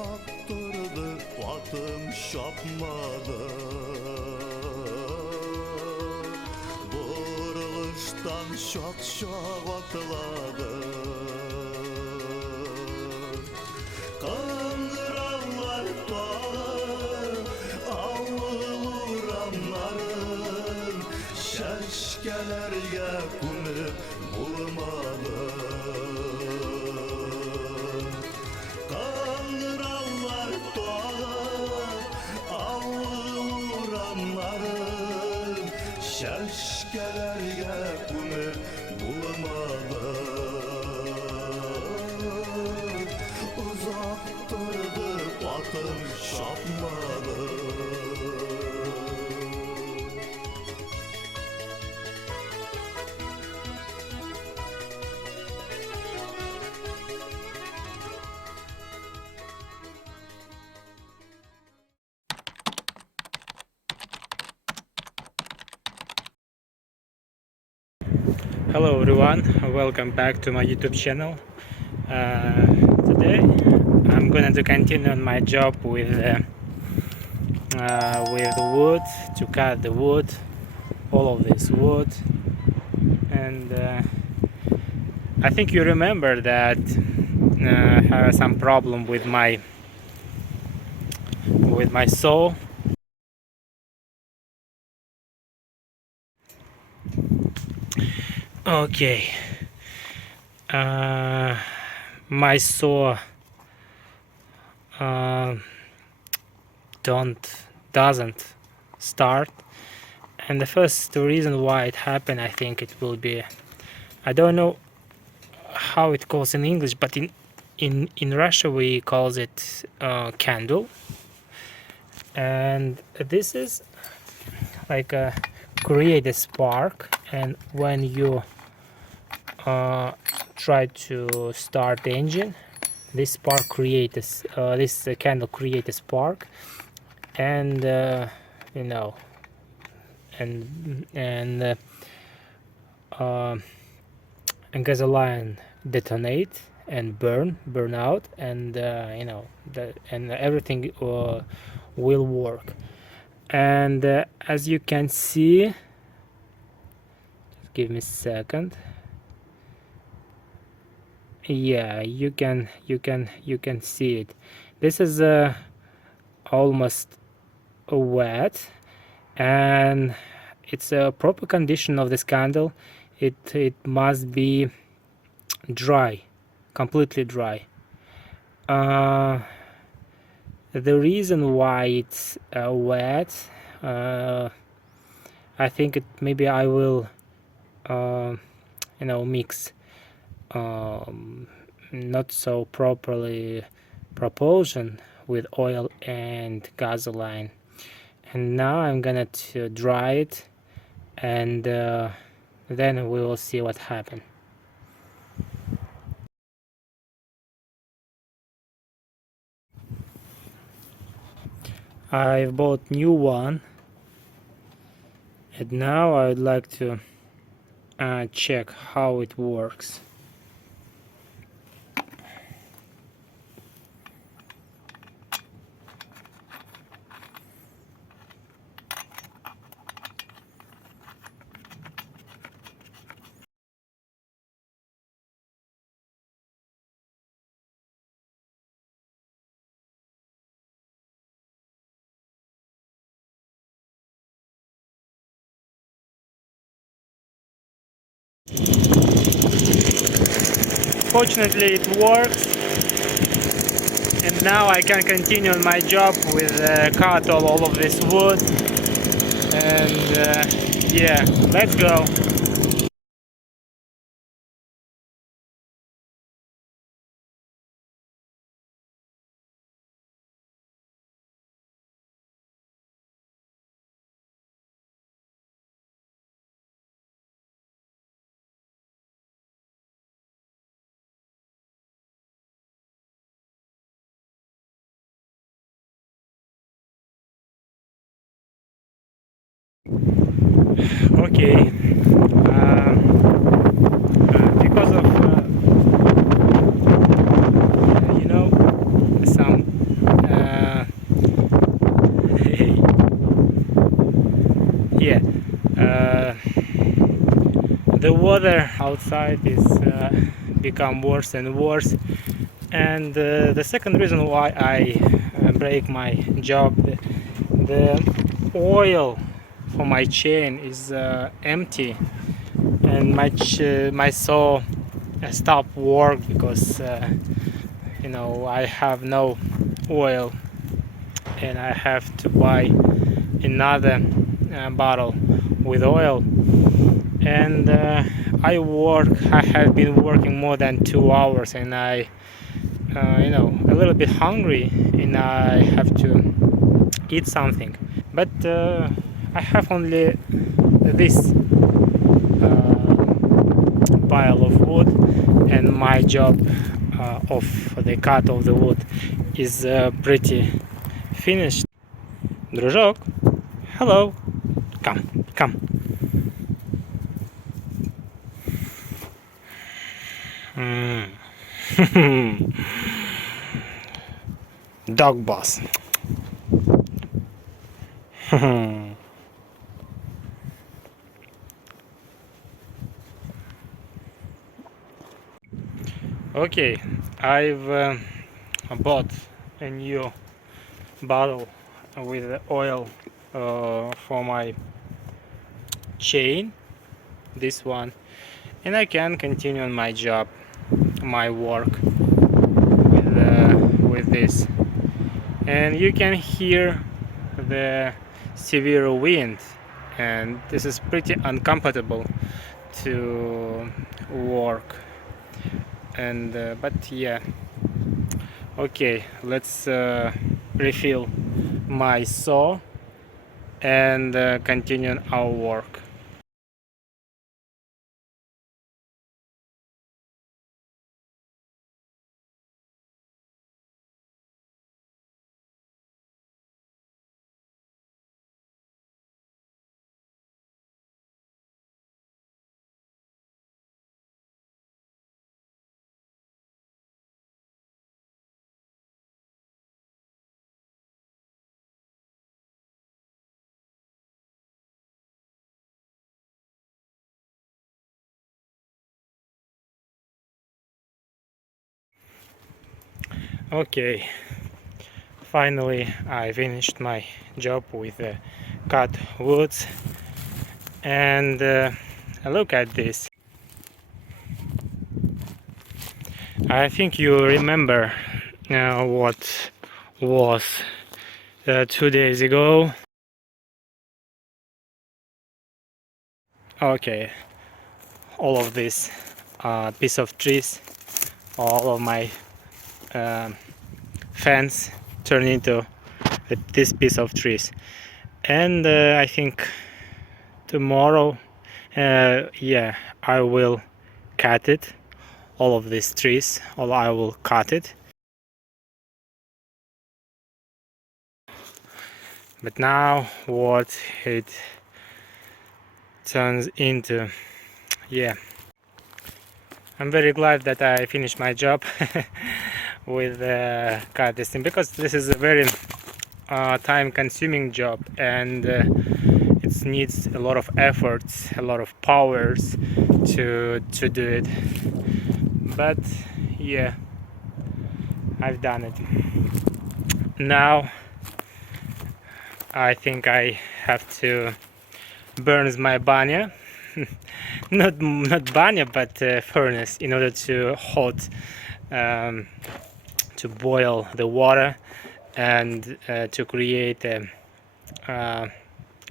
Uzaktırdı atım şapmadı, buruluştan şak şak atladı. Kandıranlar dağı, avluranların şeşkelerge kunu bulmadı. Kandıranlar dağı, avluranların şeşkelerge kunu bulmadı. Uzaktırdı atım şapmadı. Hello everyone, welcome back to my YouTube channel. Today I'm going to continue on my job with wood, to cut the wood, all of this wood. And I think you remember that I had some problem with my saw. Okay, my saw doesn't start, and the first reason why it happened, I think it will be, I don't know how it calls in English, but in Russia we calls it candle, and this is like create a spark, and when you try to start the engine, this spark creates this candle create a spark, and you know, and gasoline detonate and burn out, and you know, and everything will work. And as you can see, just give me a second. Yeah, you can see it. This is almost wet, and it's a proper condition of this candle. It must be dry, completely dry. The reason why it's wet, I think maybe I will you know, mix not so properly propulsion with oil and gasoline, and now I'm gonna to dry it, and then we will see what happened. I've bought new one, and now I would like to check how it works. Fortunately it works, and now I can continue my job with cut all of this wood, and yeah, let's go. Okay, because of you know, some the weather outside is become worse and worse, and the second reason why I break my job, the oil for my chain is empty, and my saw stopped work because I have no oil, and I have to buy another bottle with oil. And I have been working more than 2 hours, and I a little bit hungry, and I have to eat something. But I have only this pile of wood, and my job of the cut of the wood is pretty finished. Дружок, hello, come. Dog boss. Okay, I've bought a new bottle with oil for my chain, this one, and I can continue on my job, my work with this. And you can hear the severe wind, and this is pretty uncomfortable to work. And but yeah, okay, let's refill my saw and continue our work. Okay, finally I finished my job with cut woods, and look at this. I think you remember what was 2 days ago. Okay, all of this piece of trees, all of my fence turned into this piece of trees, and I think tomorrow, yeah, I will cut it, all of these trees, or I will cut it. But now what it turns into, yeah, I'm very glad that I finished my job with cut this thing, because this is a very time consuming job, and it needs a lot of efforts, a lot of powers to do it. But yeah, I've done it. Now I think I have to burn my banya, not banya, but furnace, in order to to boil the water, and to create a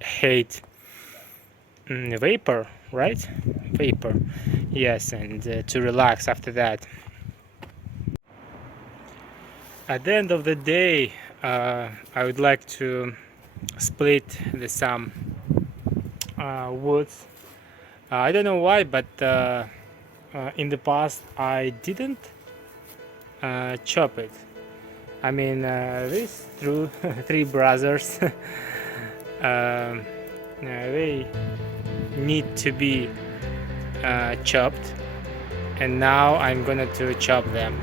heat vapor, right? Vapor, yes, and to relax after that. At the end of the day, I would like to split some woods. I don't know why, but in the past I didn't chop it. I mean, these three brothers, they need to be chopped, and now I'm gonna to chop them.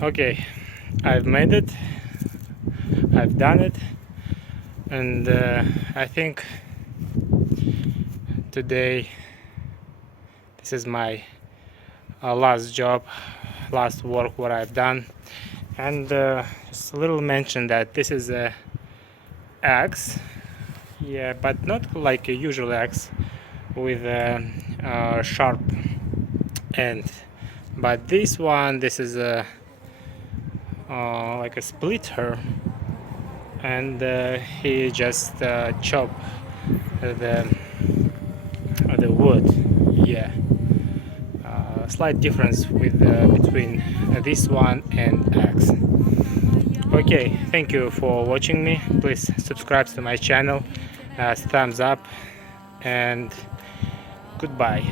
Okay, I've made it. I've done it, and I think today this is my last job, last work what I've done. And just a little mention that this is a axe, yeah, but not like a usual axe with a sharp end. But this one, this is a like a splitter, and he just chop the wood. Yeah, slight difference with between this one and axe. Okay, thank you for watching me. Please subscribe to my channel, thumbs up, and goodbye.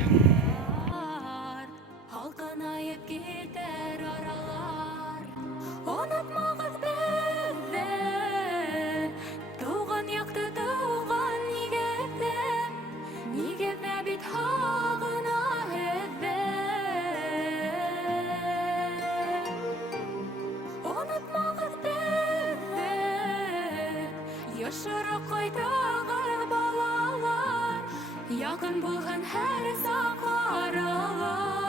Halkanayıp gider aralar, unutmağız bizde. Туған яқты туған нигеде, нигеде бит хағына эзде. Unutmağız bizde, yaşырып кайтагыз балалар, якын булган һәр саклар алар.